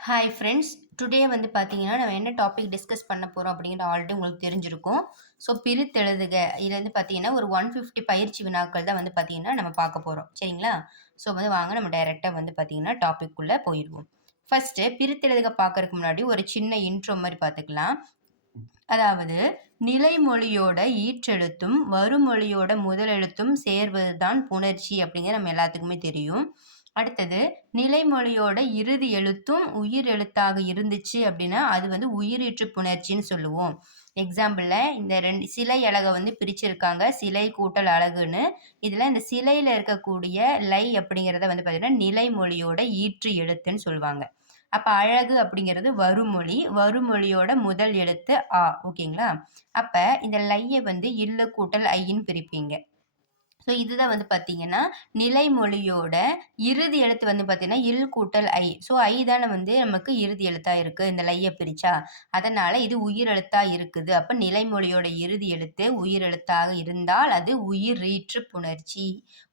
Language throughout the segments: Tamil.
ஹாய் ஃப்ரெண்ட்ஸ் டுடே வந்து பார்த்தீங்கன்னா நம்ம என்ன டாபிக் டிஸ்கஸ் பண்ண போகிறோம் அப்படிங்கிற ஆல்ரெடி உங்களுக்கு தெரிஞ்சிருக்கும். ஸோ பிரித்தெழுதுக இதில் வந்து பார்த்தீங்கன்னா ஒரு ஒன் ஃபிஃப்டி பயிற்சி வினாக்கள் தான் வந்து பார்த்தீங்கன்னா நம்ம பார்க்க போகிறோம் சரிங்களா? ஸோ வந்து வாங்க நம்ம டைரெக்டாக வந்து பார்த்தீங்கன்னா டாபிக்குள்ளே போயிடுவோம் ஃபஸ்ட்டு பிரித்தெழுதுக பார்க்கறதுக்கு முன்னாடி ஒரு சின்ன இன்ட்ரோ மாதிரி பார்த்துக்கலாம் அதாவது நிலைமொழியோட ஈற்றெழுத்தும் வருமொழியோட முதலெழுத்தும் சேர்வது தான் புணர்ச்சி அப்படிங்கிற நம்ம எல்லாத்துக்குமே தெரியும். அடுத்தது நிலைமொழியோட இறுதி எழுத்தும் உயிர் எழுத்தாக இருந்துச்சு அப்படின்னா அது வந்து உயிரீற்று புணர்ச்சின்னு சொல்லுவோம். எக்ஸாம்பிளில் இந்த ரெண்டு சிலை அழகை வந்து பிரிச்சிருக்காங்க சிலை கூட்டல் அழகுன்னு. இதில் இந்த சிலையில் இருக்கக்கூடிய லை அப்படிங்கிறத வந்து பார்த்திங்கன்னா நிலைமொழியோட ஈற்று எழுத்துன்னு சொல்லுவாங்க. அப்போ அழகு அப்படிங்கிறது வருமொழி வருமொழியோட முதல் எழுத்து ஆ ஓகேங்களா? அப்போ இந்த லையை வந்து இல்ல கூட்டல் ஐன்னு பிரிப்பீங்க. ஸோ இதுதான் வந்து பார்த்தீங்கன்னா நிலைமொழியோட இறுதி எழுத்து வந்து பார்த்தீங்கன்னா இல் கூட்டல் ஐ. ஸோ ஐ தானே வந்து நமக்கு இறுதி எழுத்தாக இருக்குது இந்த லையை பிரிச்சா. அதனால் இது உயிர் எழுத்தாக இருக்குது. அப்போ நிலைமொழியோட இறுதி எழுத்து உயிர் எழுத்தாக இருந்தால் அது உயிர் ஈற்று புணர்ச்சி.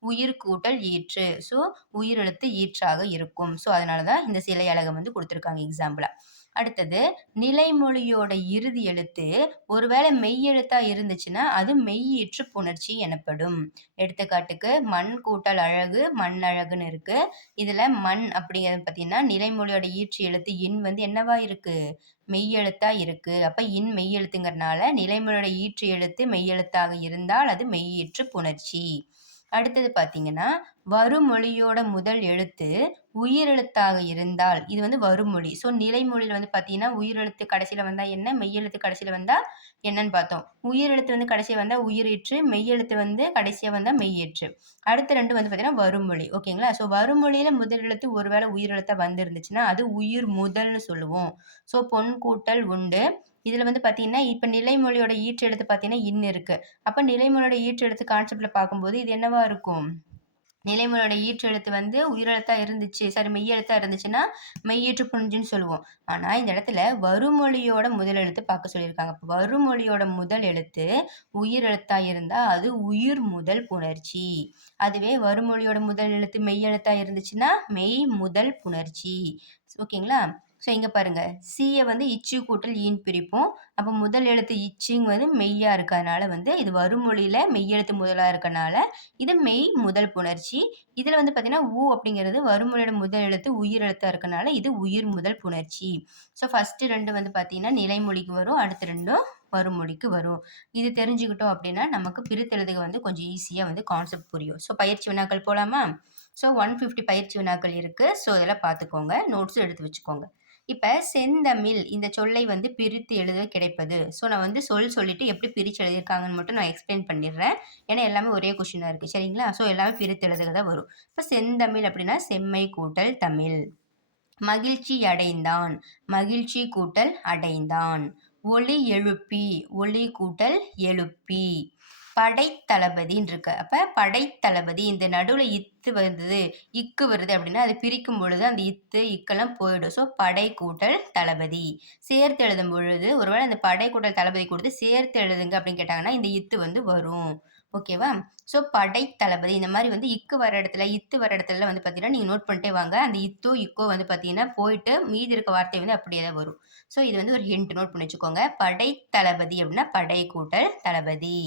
உயிர் கூட்டல் ஈற்று. ஸோ உயிர் எழுத்து ஈற்றாக இருக்கும். ஸோ அதனால தான் இந்த சிலை அழகம் வந்து கொடுத்துருக்காங்க எக்ஸாம்பிளாக அடுத்தது நிலைமொழியோட இறுதி எழுத்து ஒருவேளை மெய் எழுத்தா இருந்துச்சுன்னா அது மெய்யீற்று புணர்ச்சி எனப்படும். எடுத்துக்காட்டுக்கு மண் கூட்டல் அழகு மண் அழகுன்னு இருக்கு. இதுல மண் அப்படிங்கிறது பார்த்தீங்கன்னா நிலைமொழியோட ஈற்று எழுத்து இன் வந்து என்னவா இருக்கு? மெய்யெழுத்தா இருக்கு. அப்ப இன் மெய்யெழுத்துங்கிறனால நிலைமொழியோட ஈற்று எழுத்து மெய் எழுத்தாக இருந்தால் அது மெய்யீற்று புணர்ச்சி. அடுத்தது பார்த்தீங்கன்னா வருமொழியோட முதல் எழுத்து உயிரெழுத்தாக இருந்தால். இது வந்து வருமொழி ஸோ நிலைமொழியில் வந்து பார்த்தீங்கன்னா உயிரெழுத்து கடைசியில் வந்தால் என்ன மெய்யெழுத்து கடைசியில் வந்தால் என்னன்னு பார்த்தோம். உயிரெழுத்து வந்து கடைசியாக வந்தால் உயிரீற்று மெய்யெழுத்து வந்து கடைசியாக வந்தால் மெய்யேற்று. அடுத்த ரெண்டு வந்து பார்த்தீங்கன்னா வருமொழி ஓகேங்களா? ஸோ வருமொழியில் முதல் எழுத்து ஒருவேளை உயிரெழுத்தாக வந்துருந்துச்சுன்னா அது உயிர் முதல்னு சொல்லுவோம். ஸோ பொன் கூட்டல் உண்டு. இதில் வந்து பார்த்தீங்கன்னா இப்போ நிலைமொழியோட ஈற்று எழுத்து பார்த்தீங்கன்னா இன்னும் இருக்குது அப்போ நிலைமொழியோட ஈற்று எழுத்து கான்செப்டில் பார்க்கும்போது இது என்னவா இருக்கும்? நிலைமொழியோட ஈற்று எழுத்து வந்து உயிரெழுத்தா இருந்துச்சு சாரி மெய்யெழுத்தா இருந்துச்சுன்னா மெய்யேற்று புரிஞ்சுன்னு சொல்லுவோம். ஆனால் இந்த இடத்துல வருமொழியோட முதல் எழுத்து பார்க்க சொல்லியிருக்காங்க. இப்போ வருமொழியோட முதல் எழுத்து உயிர் இருந்தா இருந்தால் அது உயிர் முதல் புணர்ச்சி. அதுவே வருமொழியோட முதல் எழுத்து மெய்யெழுத்தா இருந்துச்சுன்னா மெய் முதல் புணர்ச்சி. ஓகேங்களா? ஸோ இங்கே பாருங்கள் சியை வந்து இச்சு கூட்டல் ஈன் பிரிப்போம். அப்போ முதல் எழுத்து இச்சிங் வந்து மெய்யாக இருக்கிறதுனால வந்து இது வருமொழியில் மெய்யெழுத்து முதலாக இருக்கனால இது மெய் முதல் புணர்ச்சி. இதில் வந்து பார்த்திங்கன்னா ஊ அப்படிங்கிறது வருமொழியோட முதல் எழுத்து உயிர் எழுத்தாக இருக்கனால இது உயிர் முதல் புணர்ச்சி. ஸோ ஃபஸ்ட்டு ரெண்டு வந்து பார்த்திங்கன்னா நிலைமொழிக்கு வரும். அடுத்த ரெண்டும் வருமொழிக்கு வரும். இது தெரிஞ்சுக்கிட்டோம் அப்படின்னா நமக்கு பிரித்தெழுதுக வந்து கொஞ்சம் ஈஸியாக வந்து கான்செப்ட் புரியும். ஸோ பயிற்சி வினாக்கள் போகலாமா ஸோ ஒன் ஃபிஃப்டி பயிற்சி வினாக்கள் இருக்குது ஸோ இதெல்லாம் பார்த்துக்கோங்க நோட்ஸும் எடுத்து வச்சுக்கோங்க. இப்போ செந்தமிழ் இந்த சொல்லை வந்து பிரித்து எழுத கிடைப்பது. ஸோ நான் வந்து சொல் சொல்லிட்டு எப்படி பிரித்து எழுதியிருக்காங்கன்னு மட்டும் நான் எக்ஸ்பிளைன் பண்ணிடுறேன். ஏன்னா எல்லாமே ஒரே கொஷினாக இருக்குது சரிங்களா? ஸோ எல்லாமே பிரித்து எழுதுக தான் வரும். இப்போ செந்தமிழ் அப்படின்னா செம்மை கூட்டல் தமிழ். மகிழ்ச்சி அடைந்தான். மகிழ்ச்சி கூட்டல் அடைந்தான். ஒளி எழுப்பி ஒளி கூட்டல் எழுப்பி. படைத்தளபதின்னு இருக்கு அப்போ படைத்தளபதி இந்த நடுவில் இத்து வருது இக்கு வருது அப்படின்னா அது பிரிக்கும் பொழுது அந்த இத்து இக்கெல்லாம் போயிடும். ஸோ படை கூட்டல் தளபதி. சேர்த்து எழுதும் பொழுது ஒருவேளை அந்த படை கூட்டல் தளபதி கொடுத்து சேர்த்து எழுதுங்க அப்படின்னு கேட்டாங்கன்னா இந்த இத்து வந்து வரும். ஓகேவா ஸோ படை தளபதி இந்த மாதிரி வந்து இக்கு வர இடத்துல இத்து வர இடத்துல வந்து பார்த்தீங்கன்னா நீங்கள் நோட் பண்ணிட்டே வாங்க. அந்த இத்தோ இக்கோ வந்து பார்த்தீங்கன்னா போயிட்டு மீதி இருக்க வார்த்தை வந்து அப்படியே தான் வரும். ஸோ இது வந்து ஒரு ஹிண்ட் நோட் பண்ணி வச்சுக்கோங்க. படை தளபதி அப்படின்னா படை கூட்டல் தளபதி.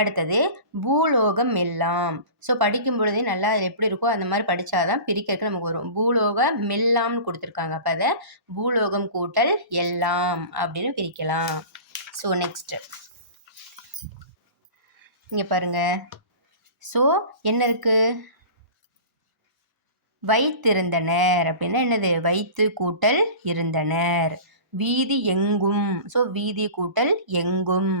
அடுத்தது பூலோகம் எல்லாம். ஸோ படிக்கும் பொழுதே நல்லா அது எப்படி இருக்கோ அந்த மாதிரி படித்தாதான் பிரிக்கிறதுக்கு நமக்கு வரும். பூலோக மெல்லாம்னு கொடுத்துருக்காங்க. அப்போ அதை பூலோகம் கூட்டல் எல்லாம் அப்படின்னு பிரிக்கலாம். ஸோ நெக்ஸ்ட்டு இங்கே பாருங்க. ஸோ என்ன இருக்கு? வைத்திருந்தனர் அப்படின்னா என்னது? வைத்து கூட்டல் இருந்தனர். வீதி எங்கும். ஸோ வீதி கூட்டல் எங்கும்.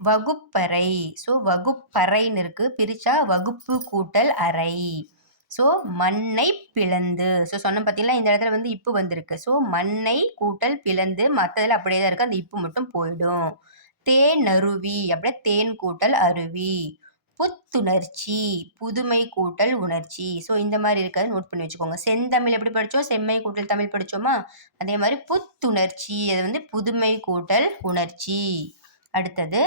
வகுப்பறை. ஸோ வகுப்பறைன்னு இருக்குது பிரித்தா வகுப்பு கூட்டல் அறை. ஸோ மண்ணை பிளந்து. ஸோ சொன்ன பார்த்தீங்கன்னா இந்த இடத்துல வந்து இப்பு வந்திருக்கு. ஸோ மண்ணை கூட்டல் பிளந்து மற்றதில் அப்படியே தான் இருக்குது அந்த இப்பு மட்டும் போயிடும். தேன் அருவி. அப்படியே தேன் கூட்டல் அருவி. புத்துணர்ச்சி. புதுமை கூட்டல் உணர்ச்சி. ஸோ இந்த மாதிரி இருக்கிறத நோட் பண்ணி வச்சுக்கோங்க. செந்தமிழ் எப்படி படித்தோம் செம்மை கூட்டல் தமிழ் படித்தோமா அதே மாதிரி புத்துணர்ச்சி. அது வந்து புதுமை கூட்டல் உணர்ச்சி. அடுத்தது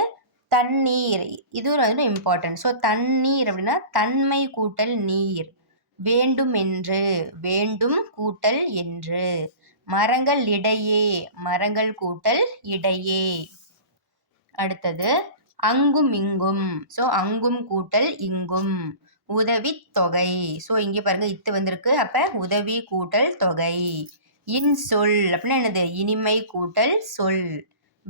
தண்ணீர். இது வந்து இம்பார்ட்டன்ட் ஸோ தண்ணீர் அப்படின்னா தன்மை கூட்டல் நீர். வேண்டும் என்று வேண்டும் கூட்டல் என்று. மரங்கள் இடையே மரங்கள் கூட்டல் இடையே. அடுத்தது அங்கும் இங்கும். ஸோ அங்கும் கூட்டல் இங்கும். உதவி தொகை. ஸோ இங்கே பாருங்க இத்து வந்திருக்கு. அப்போ உதவி கூட்டல் தொகை. இன் சொல். அப்படின்னா என்னது? இனிமை கூட்டல் சொல்.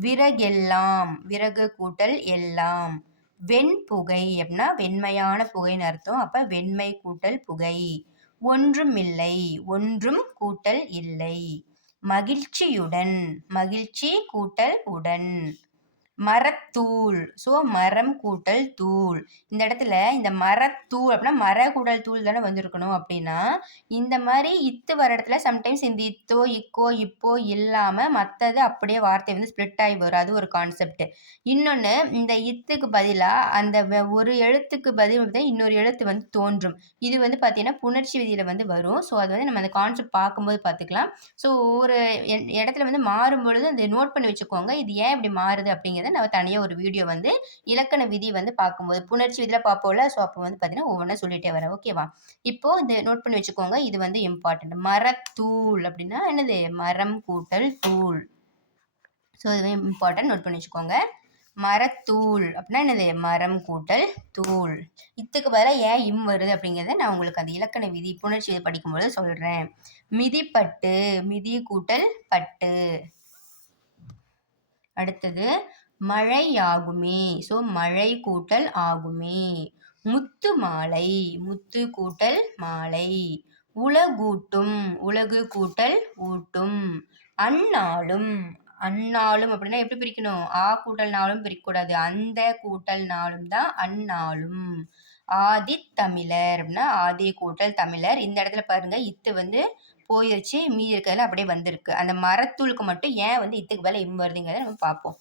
விறகெல்லாம் விறகு கூட்டல் எல்லாம். வெண்புகை அப்படின்னா வெண்மையான புகைன்னு அர்த்தம். அப்போ வெண்மை கூட்டல் புகை. ஒன்றும் இல்லை ஒன்றும் கூட்டல் இல்லை. மகிழ்ச்சியுடன் மகிழ்ச்சி கூட்டல் உடன். மரத்தூள். ஸோ மரம் கூட்டல் தூள். இந்த இடத்துல இந்த மரத்தூள் அப்படின்னா மர கூடல் தூள் தானே வந்திருக்கணும் அப்படின்னா இந்த மாதிரி இத்து வர இடத்துல சம்டைம்ஸ் இந்த இத்தோ இக்கோ இப்போ இல்லாமல் மற்றது அப்படியே வார்த்தை வந்து ஸ்ப்ளிட் ஆகி வரும். அது ஒரு கான்செப்ட் இன்னொன்று இந்த இத்துக்கு பதிலாக அந்த ஒரு எழுத்துக்கு பதில் பார்த்தீங்கன்னா இன்னொரு எழுத்து வந்து தோன்றும். இது வந்து பார்த்தீங்கன்னா புணர்ச்சி விதியில் வந்து வரும். ஸோ அது வந்து நம்ம அந்த கான்செப்ட் பார்க்கும்போது பார்த்துக்கலாம் ஸோ ஒரு இடத்துல வந்து மாறும் பொழுது அந்த நோட் பண்ணி வச்சுக்கோங்க. இது ஏன் இப்படி மாறுது அப்படிங்கிறது வந்து நம்ம தனியாக ஒரு வீடியோ வந்து இலக்கண விதி வந்து பார்க்கும்போது புணர்ச்சி விதியில் பார்ப்போம்ல ஸோ அப்போ வந்து பார்த்தீங்கன்னா ஒவ்வொன்றா சொல்லிட்டே வரேன் ஓகேவா இப்போ இந்த நோட் பண்ணி வச்சுக்கோங்க. இது வந்து இம்பார்ட்டன்ட் மரத்தூள் அப்படின்னா என்னது? மரம் கூட்டல் தூள். ஸோ இது இம்பார்ட்டன்ட் நோட் பண்ணி வச்சுக்கோங்க. மரத்தூள் அப்படின்னா என்னது? மரம் கூட்டல் தூள். இத்துக்கு பதிலாக ஏன் இம் வருது அப்படிங்கிறத நான் உங்களுக்கு அந்த இலக்கண விதி புணர்ச்சி விதி படிக்கும்போது சொல்கிறேன் மிதிப்பட்டு மிதி கூட்டல் பட்டு. அடுத்தது மழையாகுமே. ஸோ மழை கூட்டல் ஆகுமே. முத்து மாலை முத்து கூட்டல் மாலை. உலகூட்டும் உலகு கூட்டல் ஊட்டும். அந்நாளும் அந்நாளும் அப்படின்னா எப்படி பிரிக்கணும்? ஆ கூட்டல் நாளும் பிரிக்கக்கூடாது. அந்த கூட்டல் நாளும் தான் அந்நாளும் ஆதி தமிழர் அப்படின்னா ஆதி கூட்டல் தமிழர். இந்த இடத்துல பாருங்க இத்து வந்து போயிருச்சு மீதி இருக்கிறதுல அப்படியே வந்திருக்கு. அந்த மரத்தூளுக்கு மட்டும் ஏன் வந்து இத்துக்கு மேலே இம் வருதுங்கிறத நம்ம பார்ப்போம்.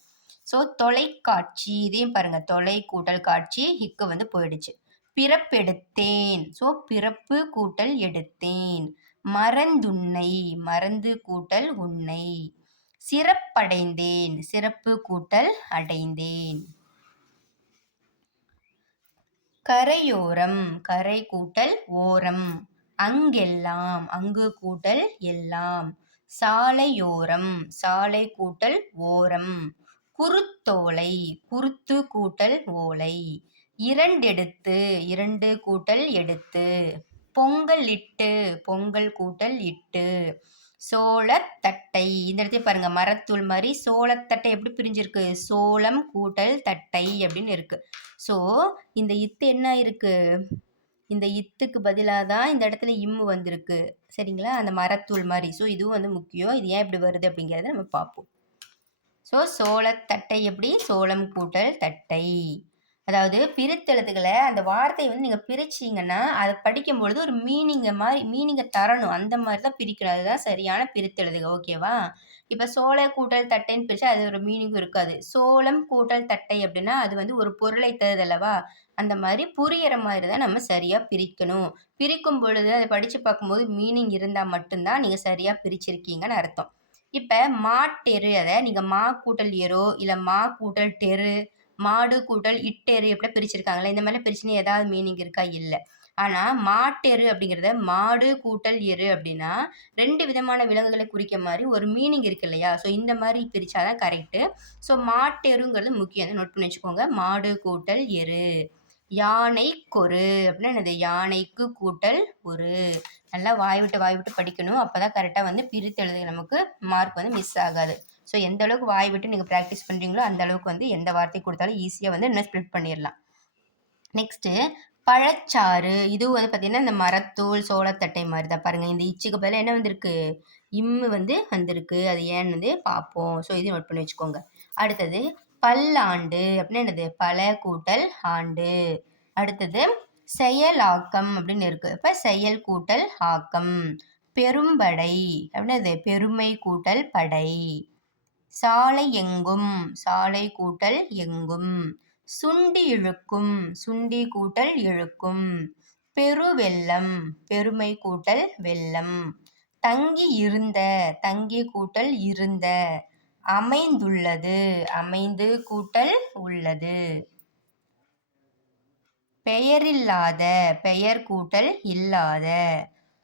ஸோ தொலைக்காட்சி இதையும் பாருங்க. தொலை கூட்டல் காட்சி ஹிக்கு வந்து போயிடுச்சு. பிறப்பெடுத்தேன் ஸோ பிறப்பு கூட்டல் எடுத்தேன். மறந்துன்னை மறந்து கூட்டல் உன்னை. சிறப்படைந்தேன். சிறப்பு கூட்டல் அடைந்தேன். கரையோரம் கரை கூட்டல் ஓரம். அங்கெல்லாம் அங்கு கூட்டல் எல்லாம். சாலையோரம் சாலை கூட்டல் ஓரம். குருத்தோலை குருத்து கூட்டல் ஓலை. இரண்டெடுத்து இரண்டு கூட்டல் எடுத்து. பொங்கல் இட்டு பொங்கல் கூட்டல் இட்டு. சோளத்தட்டை இந்த இடத்துல பாருங்க மரத்தூள் மாதிரி சோளத்தட்டை எப்படி பிரிஞ்சிருக்கு? சோளம் கூட்டல் தட்டை அப்படின்னு இருக்கு. ஸோ இந்த இத்து என்ன இருக்கு? இந்த இத்துக்கு பதிலாக தான் இந்த இடத்துல இம்மு வந்திருக்கு. சரிங்களா? அந்த மரத்தூள் மாதிரி. ஸோ இதுவும் வந்து முக்கியம். இது ஏன் இப்படி வருது அப்படிங்கிறத நம்ம பார்ப்போம். ஸோ சோளத்தட்டை எப்படி? சோளம் கூட்டல் தட்டை. அதாவது பிரித்தெழுத்துக்களை அந்த வார்த்தையை வந்து நீங்கள் பிரிச்சிங்கன்னா அதை படிக்கும்பொழுது ஒரு மீனிங்கை மாதிரி மீனிங்கை தரணும். அந்த மாதிரி தான் பிரிக்கணும். அதுதான் சரியான பிரித்தெழுதுக ஓகேவா இப்போ சோள கூட்டல் தட்டைன்னு பிரித்தா அது ஒரு மீனிங்கும் இருக்காது. சோளம் கூட்டல் தட்டை அப்படின்னா அது வந்து ஒரு பொருளை தருது அல்லவா? அந்த மாதிரி புரியிற மாதிரி தான் நம்ம சரியாக பிரிக்கணும். பிரிக்கும் பொழுது அதை படித்து பார்க்கும்போது மீனிங் இருந்தால் மட்டும்தான் நீங்கள் சரியாக பிரிச்சிருக்கீங்கன்னு அர்த்தம். இப்போ மாட்டெரு அதை நீங்கள் மா கூட்டல் எரோ இல்லை மா கூட்டல் டெரு மாடு கூட்டல் இட்டெரு எப்படி பிரிச்சிருக்காங்களே இந்த மாதிரி பிரிச்சுன்னு ஏதாவது மீனிங் இருக்கா? இல்லை. ஆனால் மாட்டெரு அப்படிங்கிறத மாடு கூட்டல் எரு அப்படின்னா ரெண்டு விதமான விலங்குகளை குறிக்க மாதிரி ஒரு மீனிங் இருக்கு இல்லையா? ஸோ இந்த மாதிரி பிரிச்சாதான் கரெக்டு ஸோ மாட்டெருங்கிறது முக்கியம். நோட் பண்ணி வச்சுக்கோங்க. மாடு கூட்டல் எரு. யானை கொரு அப்படின்னா என்னது? யானைக்கு கூட்டல் ஒரு நல்லா வாய் விட்டு வாய் விட்டு படிக்கணும். அப்போ தான் கரெக்டாக வந்து பிரித்து எழுத நமக்கு மார்க் வந்து மிஸ் ஆகாது. ஸோ எந்த அளவுக்கு வாய் விட்டு நீங்கள் ப்ராக்டிஸ் பண்ணுறீங்களோ அந்த அளவுக்கு வந்து எந்த வார்த்தை கொடுத்தாலும் ஈஸியாக வந்து இன்னும் ஸ்ப்ளிட் பண்ணிடலாம். நெக்ஸ்ட்டு பழச்சாறு. இதுவும் வந்து பார்த்திங்கன்னா இந்த மரத்தூள் சோளத்தட்டை மாதிரி தான் பாருங்கள் இந்த இச்சுக்கு பதில் என்ன வந்திருக்கு? இம்மு வந்து வந்திருக்கு. அது ஏன்னு வந்து பார்ப்போம். ஸோ இது நோட் பண்ணி வச்சுக்கோங்க. அடுத்தது பல்லாண்டு அப்படின்னா என்னது? பல கூட்டல் ஆண்டு. அடுத்தது செயலாக்கம் அப்படின்னு இருக்கு. இப்போ செயல் கூட்டல் ஆக்கம். பெரும்படை அப்படின்னது பெருமை கூட்டல் படை. சாலை எங்கும்? சாலை கூட்டல் எங்கும்? சுண்டி இழுக்கும்? சுண்டி கூட்டல் இழுக்கும்? பெருவெல்லம் பெருமை கூட்டல் வெள்ளம். தங்கி இருந்த? தங்கி கூட்டல் இருந்த? அமைந்துள்ளது. அமைந்து கூட்டல் உள்ளது. பெயரில்லாத பெயர் கூட்டல் இல்லாத.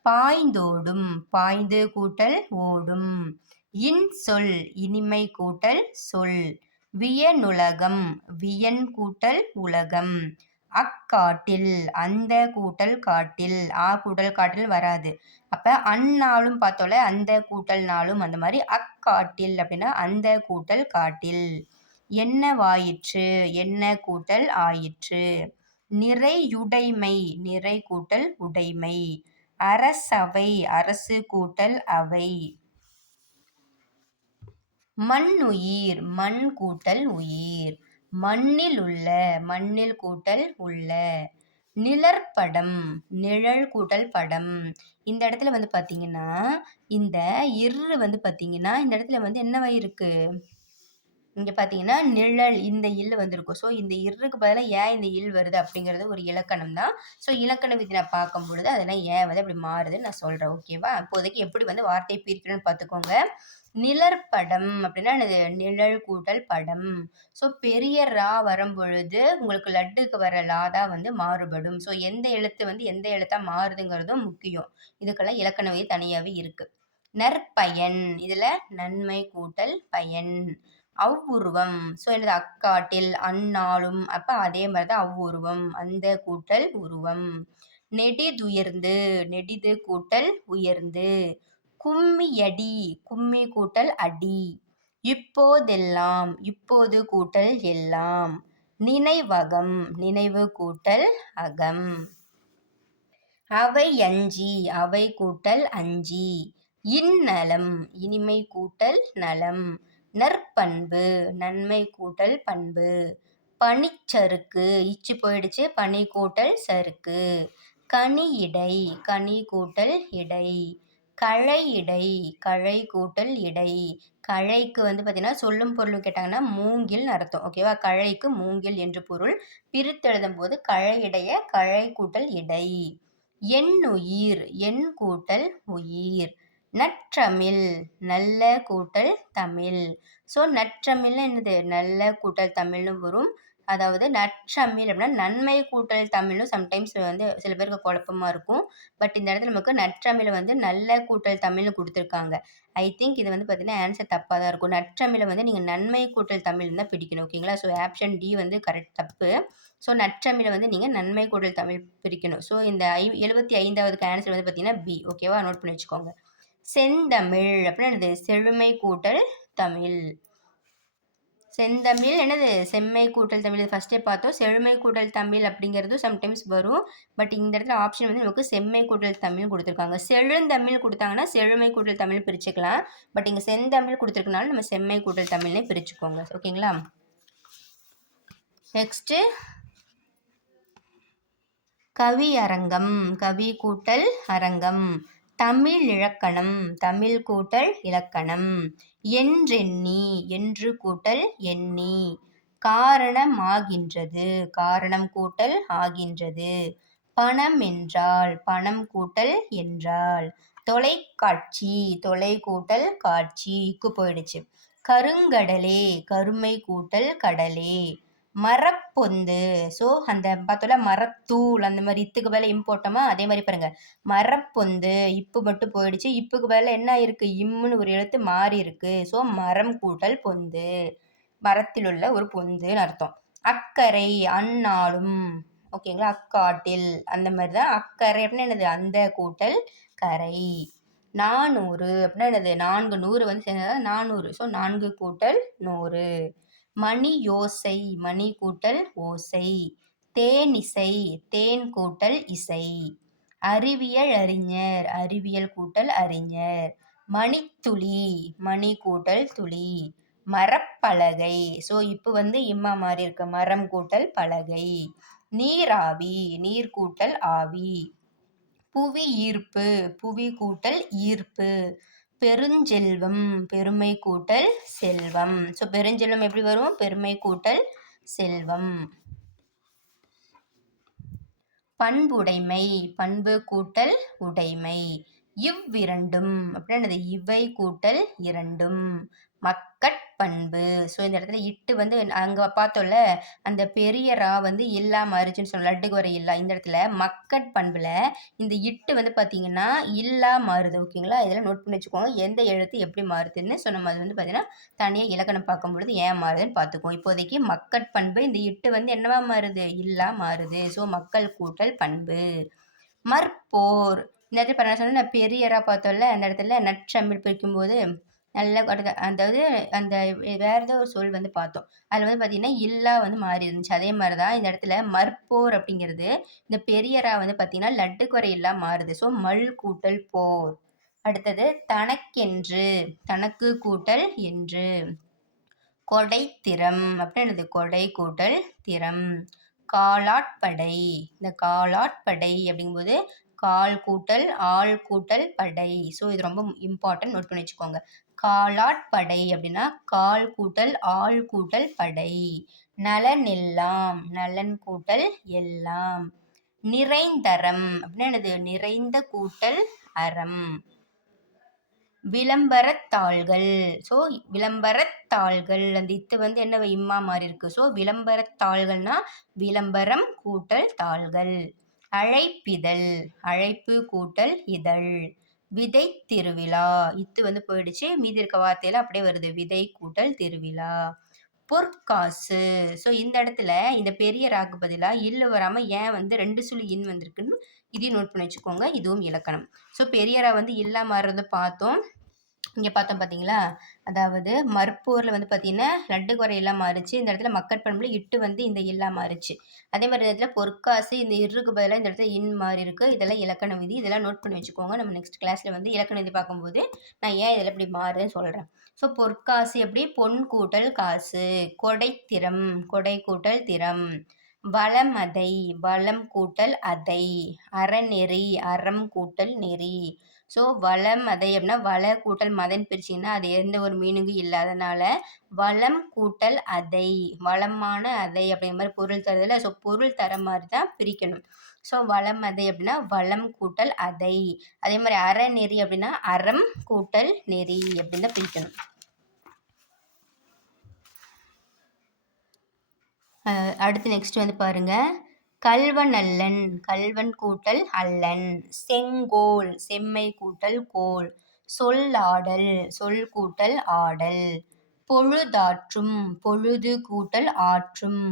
பாய்ந்தோடும் பாய்ந்து கூட்டல் ஓடும். இன் சொல் இனிமை கூட்டல் சொல். வியனுலகம் வியன் கூட்டல் உலகம். அக்காட்டில் அந்த கூட்டல் காட்டில். ஆ கூட்டல் காட்டில் வராது. அப்ப அந்நாளும் பார்த்தோல அந்த கூட்டல் நாளும் அந்த மாதிரி அக் காட்டில் அப்படின்னா அந்த கூட்டல் காட்டில். என்ன வாயிற்று? என்ன கூட்டல் ஆயிற்று? நிறையுடைமை நிறை கூட்டல் உடைமை. அரசவை அரசு கூட்டல் அவை. மண் உயிர் மண் கூட்டல் உயிர். மண்ணில் உள்ள மண்ணில் கூட்டல் உள்ள. நிழற்படம் நிழல் கூட்டல் படம். இந்த இடத்துல வந்து பார்த்தீங்கன்னா இந்த இரு வந்து பார்த்தீங்கன்னா இந்த இடத்துல வந்து என்னவா இருக்கு? இங்கே பார்த்தீங்கன்னா நிழல் இந்த இல் வந்திருக்கும். ஸோ இந்த இருக்கு பதிலாக ஏன் இந்த இல் வருது அப்படிங்கிறது ஒரு இலக்கணம் தான். ஸோ இலக்கண விதி நான் பார்க்கும் பொழுது அதெல்லாம் ஏன் வந்து அப்படி மாறுதுன்னு நான் சொல்கிறேன் ஓகேவா இப்போதைக்கு எப்படி வந்து வார்த்தையை பிரிக்கணும்னு பார்த்துக்கோங்க. நிழற்படம் அப்படின்னா என்னது? நிழல் கூட்டல் படம். ஸோ பெரிய ரா வரும் பொழுது உங்களுக்கு லட்டுக்கு வர லா தான் வந்து மாறுபடும். ஸோ எந்த எழுத்து வந்து எந்த எழுத்தா மாறுதுங்கிறதும் முக்கியம். இதுக்கெல்லாம் இலக்கண தனியாகவே இருக்கு. நற்பயன். இதில் நன்மை கூட்டல் பயன். அவ்வுருவம். ஸோ என்னது? அக்காட்டில் அந்நாளும். அப்போ அதே மாதிரி தான் அவ்வுருவம். அந்த கூட்டல் உருவம். நெடிதுயர்ந்து. நெடிது கூட்டல் உயர்ந்து. கும்மியடி கும்மி கூட்டல் அடி. இப்போதெல்லாம் இப்போது கூட்டல் எல்லாம். நினைவகம் நினைவு கூட்டல் அகம். அவை அஞ்சி அவை கூட்டல் அஞ்சி. இந்நலம் இனிமை கூட்டல் நலம். நற்பண்பு நன்மை கூட்டல் பண்பு. பனிச்சறுக்கு இச்சு போயிடுச்சு. பனி கூட்டல் சறுக்கு. கனி இடை கனி கூட்டல் இடை. களை இடை களை கூட்டல் இடை. கழைக்கு வந்து பார்த்தீங்கன்னா சொல்லும் பொருளும் கேட்டாங்கன்னா மூங்கில் அர்த்தம். ஓகேவா கழைக்கு மூங்கில் என்று பொருள். பிரித்தெழுதும் போது களை இடைய களை கூட்டல் இடை எண்ணுயிர் எண் கூட்டல் உயிர். நற்றமிழ் நல்ல கூட்டல் தமிழ். ஸோ நற்றமிழ் என்னது? நல்ல கூட்டல் தமிழ்னு வரும். அதாவது நற்றமிழ் அப்படின்னா நன்மை கூட்டல் தமிழ்னு சம்டைம்ஸ் வந்து சில பேருக்கு குழப்பமாக இருக்கும். பட் இந்த இடத்துல நமக்கு நற்றமிழை வந்து நல்ல கூட்டல் தமிழ்னு கொடுத்துருக்காங்க. ஐ திங்க் இது வந்து பார்த்தீங்கன்னா ஆன்சர் தப்பாக தான் இருக்கும். நற்றமிழை வந்து நீங்கள் நன்மை கூட்டல் தமிழ் தான் பிடிக்கணும் ஓகேங்களா ஸோ ஆப்ஷன் டி வந்து கரெக்ட் தப்பு. ஸோ நற்றமிழை வந்து நீங்கள் நன்மை கூட்டல் தமிழ் பிரிக்கணும். ஸோ இந்த ஐ எழுபத்தி ஐந்தாவதுக்கு ஆன்சர் வந்து பார்த்தீங்கன்னா பி ஓகேவா நோட் பண்ணி வச்சுக்கோங்க. செந்தமிழ் அப்படின்னு செழுமை கூட்டல் தமிழ். செந்தமிழ் என்னது செம்மை கூட்டல் தமிழ் ஃபஸ்ட்டே பார்த்தோம். செழுமை கூட்டல் தமிழ் அப்படிங்கிறது சம்டைம்ஸ் வரும். பட் இந்த இடத்துல ஆப்ஷன் வந்து நமக்கு செம்மை கூட்டல் தமிழ் கொடுத்துருக்காங்க. செழுந்தமிழ் கொடுத்தாங்கன்னா செழுமை கூட்டல் தமிழ் பிரிச்சுக்கலாம். பட் இங்கே செந்தமிழ் கொடுத்துருக்கனால நம்ம செம்மை கூட்டல் தமிழ்னே பிரிச்சுக்கோங்க. ஓகேங்களா? நெக்ஸ்ட்டு கவி அரங்கம். கவி கூட்டல் அரங்கம். தமிழ் இலக்கணம் தமிழ் கூட்டல் இலக்கணம். என்றெண்ணி என்று கூட்டல் எண்ணி. காரணமாகின்றது காரணம் கூட்டல் ஆகின்றது. பணம் என்றால் பணம் கூட்டல் என்றால் தொலைக்காட்சி தொலை கூட்டல் காட்சிக்கு போயிடுச்சு. கருங்கடலே கருமை கூட்டல் கடலே. மரப்பொந்து. ஸோ அந்த பார்த்தோம்ல மரத்தூள் அந்த மாதிரி இத்துக்கு வேலை இம் போட்டோமா? அதே மாதிரி பாருங்க. மரப்பொந்து இப்பு மட்டும் போயிடுச்சு. இப்புக்கு வேலை என்ன இருக்கு? இம்முன்னு ஒரு எழுத்து மாறி இருக்கு. ஸோ மரம் கூட்டல் பொந்து. மரத்தில் உள்ள ஒரு பொந்துன்னு அர்த்தம். அக்கறை அந்நாளும் ஓகேங்களா? அக்காட்டில். அந்த மாதிரி தான். அக்கறை அப்படின்னா என்னது? அந்த கூட்டல் கரை நானூறு அப்படின்னா என்னது? நான்கு நூறு வந்து சேர்ந்தது. நானூறு. ஸோ நான்கு கூட்டல் நூறு. மணி யோசை மணி கூட்டல் ஓசை. தேனிசை தேன் கூட்டல் இசை. அறிவியல் அறிஞர் அறிவியல் கூட்டல் அறிஞர். மணித்துளி மணி கூட்டல் துளி. மரப்பலகை. ஸோ இப்போ வந்து இம்மா மாதிரி இருக்கு. மரம் கூட்டல் பலகை. நீராவி நீர் கூட்டல் ஆவி. புவி ஈர்ப்பு புவி கூட்டல் ஈர்ப்பு. பெருஞ்செல்வம் பெருமை கூட்டல் செல்வம். ஸோ பெருஞ்செல்வம் எப்படி வரும்? பெருமை கூட்டல் செல்வம். பண்புடைமை பண்பு கூட்டல் உடைமை. இவ்விரண்டும் அப்படின்னா இவை கூட்டல் இரண்டும். மக்கட் பண்பு. ஸோ இந்த இடத்துல இட்டு வந்து அங்கே பார்த்தோம்ல அந்த பெரிய ரா வந்து இல்லா மாறுச்சுன்னு சொன்ன லட்டுக்கு வர இல்லா இந்த இடத்துல மக்கட் பண்பில் இந்த இட்டு வந்து பார்த்தீங்கன்னா இல்லா மாறுது. ஓகேங்களா? இதெல்லாம் நோட் பண்ணி வச்சுக்கோங்க. எந்த எழுத்து எப்படி மாறுதுன்னு ஸோ நம்ம அது வந்து பார்த்தீங்கன்னா தனியாக இலக்கணம் பார்க்கும் பொழுது ஏன் மாறுதுன்னு பார்த்துக்கோம் இப்போதைக்கு மக்கட் பண்பு இந்த இட்டு வந்து என்னவா மாறுது? இல்லா மாறுது. ஸோ மக்கள் கூட்டல் பண்பு. மற்போர். இந்த இடத்துல இப்போ நான் சொன்னேன் பெரியரா பார்த்தோம்ல அந்த இடத்துல நற்றமிழ் பிரிக்கும்போது நல்ல அதாவது அந்த வேற ஏதோ ஒரு சொல் வந்து பார்த்தோம். அதில் வந்து பார்த்தீங்கன்னா இல்லா வந்து மாறி இருந்துச்சு. அதே மாதிரி தான் இந்த இடத்துல மற்போர் அப்படிங்கிறது இந்த பெரியரா வந்து பார்த்தீங்கன்னா லட்டு குறை மாறுது. ஸோ மல் கூட்டல் போர். அடுத்தது தனக்கென்று. தனக்கு கூட்டல் என்று. கொடை திறம். அப்படின்றது கொடை கூட்டல் திறம். காலாட்படை இந்த காலாட்படை அப்படிங்கும்போது கால் கூட்டல் ஆள் கூட்டல் படை. ஸோ இது ரொம்ப இம்பார்ட்டன்ட் நோட் பண்ணி வச்சுக்கோங்க. காலாட்படை அப்படின்னா கால் கூட்டல் ஆள் கூட்டல் படை. நலன் எல்லாம் நலன் கூட்டல் எல்லாம். நிறைந்தரம் அப்படின்னா என்னது? நிறைந்த கூட்டல் அறம். விளம்பரத்தாள்கள் ஸோ விளம்பரத்தாள்கள் அந்த இத்து வந்து என்ன இம்மா மாதிரி இருக்கு? ஸோ விளம்பரத்தாள்கள்னா விளம்பரம் கூட்டல் தாள்கள். அழைப்பிதழ் அழைப்பு கூட்டல் இதழ். விதை திருவிழா. இத்து வந்து போயிடுச்சு. மீதி இருக்க வார்த்தையில அப்படியே வருது. விதை கூட்டல் திருவிழா. பொற்காசு. ஸோ இந்த இடத்துல இந்த பெரிய ராக்கு பதிலாக இல்லு வராமல் ஏன் வந்து ரெண்டு சுழி இன் வந்திருக்குன்னு இதையும் நோட் பண்ணி வச்சுக்கோங்க. இதுவும் இலக்கணம். ஸோ பெரியரா வந்து இல்லா மாறுறத பார்த்தோம். இங்கே பார்த்தோம் பார்த்தீங்களா? அதாவது மற்பூரில் வந்து பார்த்தீங்கன்னா லட்டு குறை எல்லாம் மாறுச்சு. இந்த இடத்துல மக்கட் பண்புல இட்டு வந்து இந்த இல்லா மாறுச்சு. அதே மாதிரி இந்த இடத்துல பொற்காசு இந்த இருக்கு பதிலாக இந்த இடத்துல இன் மாறி இருக்கு. இதெல்லாம் இலக்கண விதி. இதெல்லாம் நோட் பண்ணி வச்சுக்கோங்க. நம்ம நெக்ஸ்ட் கிளாஸில் வந்து இலக்கண விதி பார்க்கும்போது நான் ஏன் இதில் இப்படி மாறுன்னு சொல்கிறேன் ஸோ பொற்காசு எப்படி? பொன் கூட்டல் காசு. கொடை திறம். கொடை கூட்டல் திறம். வளம் அதை. வளம் கூட்டல் அதை. அறநெறி. அறம் கூட்டல் நெறி. ஸோ வளம் அதை அப்படின்னா வள கூட்டல் மதன் பிரிச்சிங்கன்னா அது எந்த ஒரு மீனிங்கும் இல்லாதனால வளம் கூட்டல் அதை வளமான அதை அப்படிங்கிற மாதிரி பொருள் தரதில்ல ஸோ பொருள் தர மாதிரி தான் பிரிக்கணும். ஸோ வளம் அதை அப்படின்னா வளம் கூட்டல் அதை. அதே மாதிரி அறநெறி அப்படின்னா அறம் கூட்டல் நெறி அப்படின்னு தான் பிரிக்கணும். அடுத்து நெக்ஸ்ட் வந்து பாருங்கள் கல்வன் அல்லன் கல்வன் கூட்டல் அல்லன். செங்கோல் செம்மை கூட்டல் கோல். சொல்லாடல் சொல் கூட்டல் ஆடல். பொழுதாற்றும் பொழுது கூட்டல் ஆற்றும்.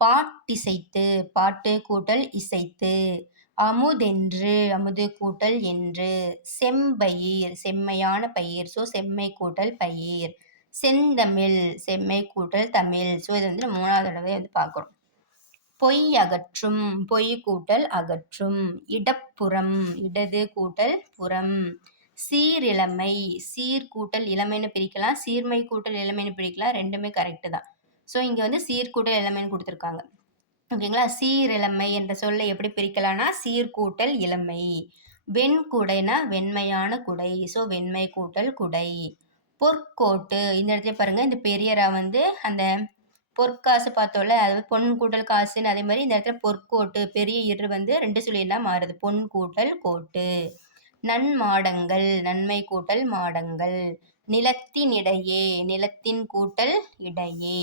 பாட்டிசைத்து பாட்டு கூட்டல் இசைத்து. அமுதென்று அமுது கூட்டல் என்று. செம்பயிர் செம்மையான பயிர். ஸோ செம்மை கூட்டல் பயிர். செந்தமிழ் செம்மை கூட்டல் தமிழ். ஸோ இது வந்து மூணாவது தடவை வந்து பார்க்குறோம். பொய் அகற்றும் பொய் கூட்டல் அகற்றும். இடப்புறம் இடது கூட்டல் புறம். சீரிழமை சீர் கூட்டல் இளமைன்னு பிரிக்கலாம் சீர்மை கூட்டல் இளமைன்னு பிரிக்கலாம் ரெண்டுமே கரெக்டு தான். ஸோ இங்கே வந்து சீர்கூட்டல் இளமைன்னு கொடுத்துருக்காங்க. ஓகேங்களா சீரிழமை என்ற சொல்லை எப்படி பிரிக்கலாம்னா சீர்கூட்டல் இளமை. வெண்குடைனா வெண்மையான குடை. ஸோ வெண்மை கூட்டல் குடை. பொற்கோட்டு இந்த இடத்துல பாருங்கள் இந்த பெரியரா வந்து அந்த பொற்காசு பார்த்தோம்ல அதாவது பொன் கூட்டல் காசுன்னு அதே மாதிரி இந்த இடத்துல பொற்கோட்டு பெரிய இரு வந்து ரெண்டு சொல்லியெல்லாம் மாறுது. பொன் கூட்டல் கோட்டு. நன்மாடங்கள் நன்மை கூட்டல் மாடங்கள். நிலத்தின் இடையே நிலத்தின் கூட்டல் இடையே.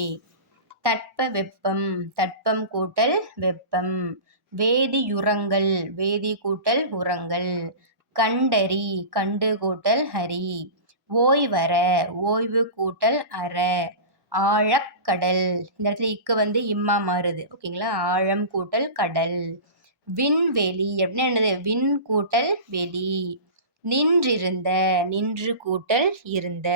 தட்ப வெப்பம் தட்பம் கூட்டல் வெப்பம். வேதியுரங்கள் வேதி கூட்டல் உரங்கள். கண்டறி கண்டு கூட்டல் ஹரி. ஓய்வர ஓய்வு கூட்டல் அற. ஆழக்கடல். இந்த இடத்துல இக்கு வந்து இம்மா மாறுது. ஓகேங்களா? ஆழம் கூட்டல் கடல். விண்வெளி அப்படின்னா என்னது? விண் கூட்டல் வெளி. நின்றிருந்த நின்று கூட்டல் இருந்த.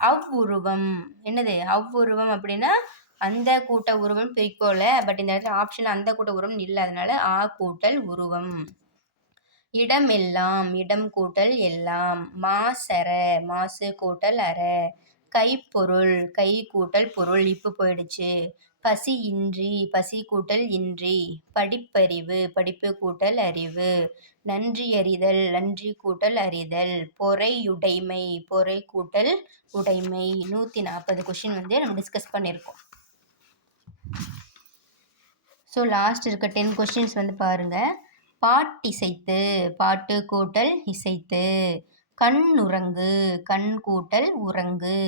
அவ்வுருவம். என்னது? அவ்வுருவம் அப்படின்னா அந்த கூட்ட உருவம் பிரிக்கோல பட் இந்த இடத்துல ஆப்ஷன் அந்த கூட்ட உருவம் இல்லை. அதனால ஆ கூட்டல் உருவம். இடமெல்லாம் இடம் கூட்டல் எல்லாம். மாசர மாசு கூட்டல் அற. கைப்பொருள் கை கூட்டல் பொருள் இப்பு போயிடுச்சு. பசி இன்றி பசி கூட்டல் இன்றி படிப்பறிவு படிப்பு கூட்டல் அறிவு. நன்றி அறிதல் நன்றி கூட்டல் அறிதல். பொறையுடைமை பொறை கூட்டல் உடைமை. நூற்றி நாற்பது கொஷின் வந்து நம்ம டிஸ்கஸ் பண்ணியிருக்கோம். ஸோ லாஸ்ட் இருக்க டென் கொஷின்ஸ் வந்து பாருங்கள் பாட்டிசைத்து பாட்டு கூட்டல் இசைத்து. கண் உறங்கு கண் கூட்டல் உறங்கு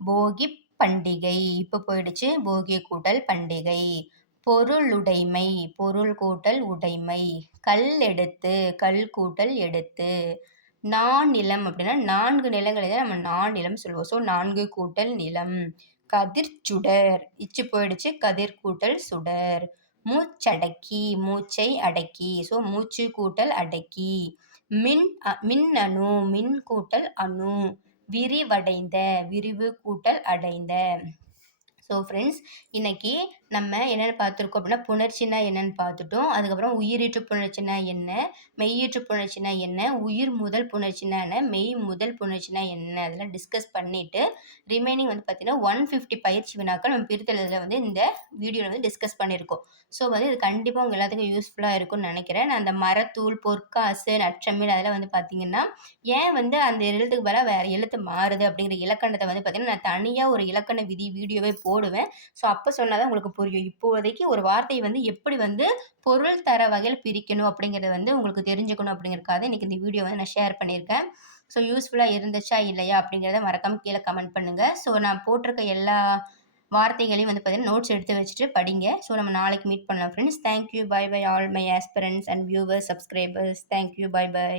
போகி பண்டிகை. இப்போ போயிடுச்சு. போகி கூட்டல் பண்டிகை. பொருளுடைமை பொருள் கூட்டல் உடைமை. கல் எடுத்து கல் கூட்டல் எடுத்து. நாநிலம் அப்படின்னா நான்கு நிலங்களை தான் நம்ம நிலம் சொல்லுவோம். ஸோ நான்கு கூட்டல் நிலம். கதிர் சுடர். இச்சு போயிடுச்சு. கதிர் கூட்டல் சுடர். மூச்சடக்கி மூச்சை அடக்கி. ஸோ மூச்சு கூட்டல் அடக்கி. மின் மின்னணு மின் கூட்டல் அணு விரிவடைந்த விரிவு கூட்டல் அடைந்த. ஸோ ஃப்ரெண்ட்ஸ் இன்றைக்கி நம்ம என்னென்னு பார்த்துருக்கோம் அப்படின்னா புணர்ச்சினா என்னென்னு பார்த்துட்டோம். அதுக்கப்புறம் உயிரீற்று புணர்ச்சினா என்ன? மெய்யீற்று புணர்ச்சினா என்ன? உயிர் முதல் புணர்ச்சினா என்ன? மெய் முதல் புணர்ச்சினா என்ன? அதெல்லாம் டிஸ்கஸ் பண்ணிவிட்டு ரிமைனிங் வந்து பார்த்திங்கன்னா ஒன் ஃபிஃப்டி பயிற்சி வினாக்கள் நம்ம பிரித்தெழுதில் வந்து இந்த வீடியோவில் வந்து டிஸ்கஸ் பண்ணியிருக்கோம். ஸோ வந்து இது கண்டிப்பாக உங்கள் எல்லாத்துக்கும் யூஸ்ஃபுல்லாக இருக்கும்னு நினைக்கிறேன். நான் அந்த மரத்தூள் பொற்காசு நற்றமிழ் அதெல்லாம் வந்து பார்த்திங்கன்னா ஏன் வந்து அந்த எழுத்துக்கு பதிலாக வேறு எழுத்து மாறுது அப்படிங்கிற இலக்கணத்தை வந்து பார்த்திங்கன்னா நான் தனியாக ஒரு இலக்கண விதி வீடியோவே போடுவேன். ஸோ அப்போ சொன்னால் தான் உங்களுக்கு புரியும். இப்போதைக்கு ஒரு வார்த்தையை வந்து எப்படி வந்து பொருள் தர வகையில் பிரிக்கணும் அப்படிங்கிறத வந்து உங்களுக்கு தெரிஞ்சுக்கணும் அப்படிங்கிறக்காக இன்றைக்கி இந்த வீடியோ வந்து நான் ஷேர் பண்ணியிருக்கேன். ஸோ யூஸ்ஃபுல்லாக இருந்துச்சா இல்லையா அப்படிங்கிறத மறக்காமல் கீழே கமெண்ட் பண்ணுங்கள் ஸோ நான் போட்டிருக்க எல்லா வார்த்தைகளையும் வந்து பார்த்தீங்கன்னா நோட்ஸ் எடுத்து வச்சுட்டு படிங்க. ஸோ நம்ம நாளைக்கு மீட் பண்ணலாம் friends thank you bye bye all my aspirants and viewers subscribers thank you bye bye